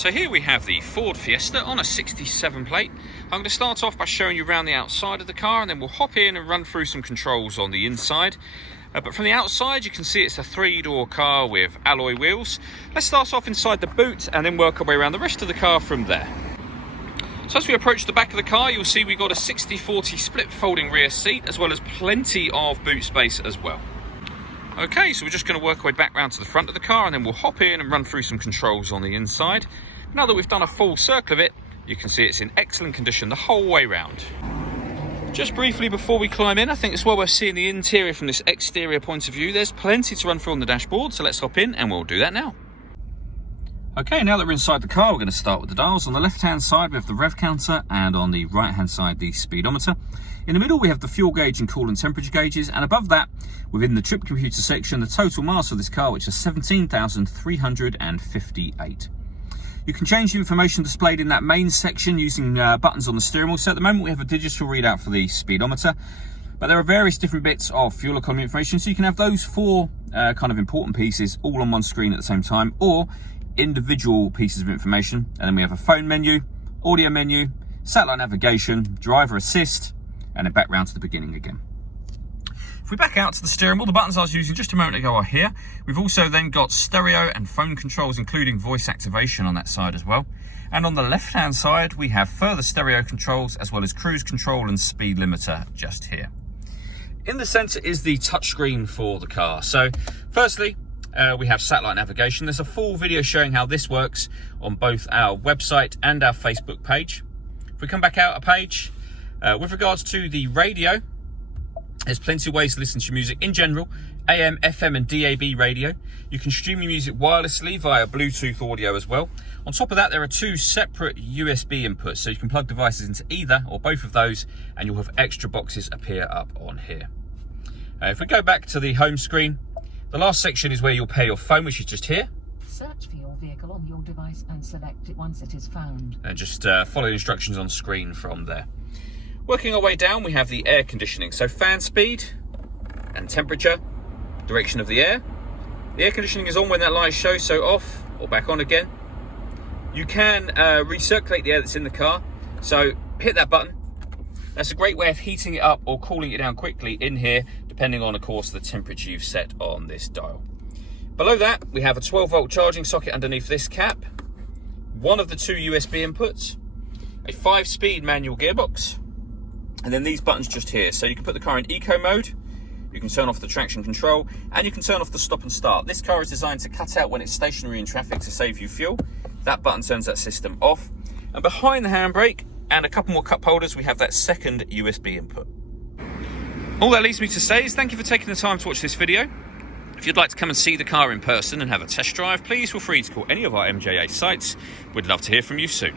So here we have the Ford Fiesta on a 67 plate. I'm going to start off by showing you around the outside of the car, and then we'll hop in and run through some controls on the inside. But from the outside you can see it's a 3-door car with alloy wheels. Let's start off inside the boot and then work our way around the rest of the car from there. So as we approach the back of the car, you'll see we've got a 60/40 split folding rear seat, as well as plenty of boot space as well. Okay, so we're just going to work our way back round to the front of the car, and then we'll hop in and run through some controls on the inside. Now that we've done a full circle of it, you can see it's in excellent condition the whole way round. Just briefly before we climb in, I think it's well worth seeing the interior from this exterior point of view. There's plenty to run through on the dashboard, so let's hop in and we'll do that now. Okay, now that we're inside the car, we're going to start with the dials. On the left-hand side, we have the rev counter, and on the right-hand side, the speedometer. In the middle, we have the fuel gauge and coolant temperature gauges, and above that, within the trip computer section, the total mass of this car, which is 17,358. You can change the information displayed in that main section using buttons on the steering wheel. So at the moment, we have a digital readout for the speedometer, but there are various different bits of fuel economy information, so you can have those four kind of important pieces all on one screen at the same time, or individual pieces of information. And then we have a phone menu, audio menu, satellite navigation, driver assist, and then back round to the beginning again. If we back out to the steering wheel, the buttons I was using just a moment ago are here. We've also then got stereo and phone controls, including voice activation on that side as well. And on the left hand side, we have further stereo controls, as well as cruise control and speed limiter just here. In the center is the touchscreen for the car. So firstly, we have satellite navigation. There's a full video showing how this works on both our website and our Facebook page. If we come back out a page, with regards to the radio, there's plenty of ways to listen to your music in general. AM, FM and DAB radio. You can stream your music wirelessly via Bluetooth audio as well. On top of that, there are two separate USB inputs, so you can plug devices into either or both of those, and you'll have extra boxes appear up on here. If we go back to the home screen, the last section is where you'll pair your phone, which is just here. Search for your vehicle on your device and select it once it is found. And just follow the instructions on screen from there. Working our way down, we have the air conditioning. So fan speed and temperature, direction of the air. The air conditioning is on when that light shows, so off or back on again. You can recirculate the air that's in the car. So hit that button. That's a great way of heating it up or cooling it down quickly in here, depending on, of course, the temperature you've set on this dial. Below that, we have a 12-volt charging socket underneath this cap, one of the two USB inputs, a 5-speed manual gearbox, and then these buttons just here. So you can put the car in eco mode, you can turn off the traction control, and you can turn off the stop and start. This car is designed to cut out when it's stationary in traffic to save you fuel. That button turns that system off. And behind the handbrake and a couple more cup holders, we have that second USB input. All that leaves me to say is thank you for taking the time to watch this video. If you'd like to come and see the car in person and have a test drive, please feel free to call any of our MJA sites. We'd love to hear from you soon.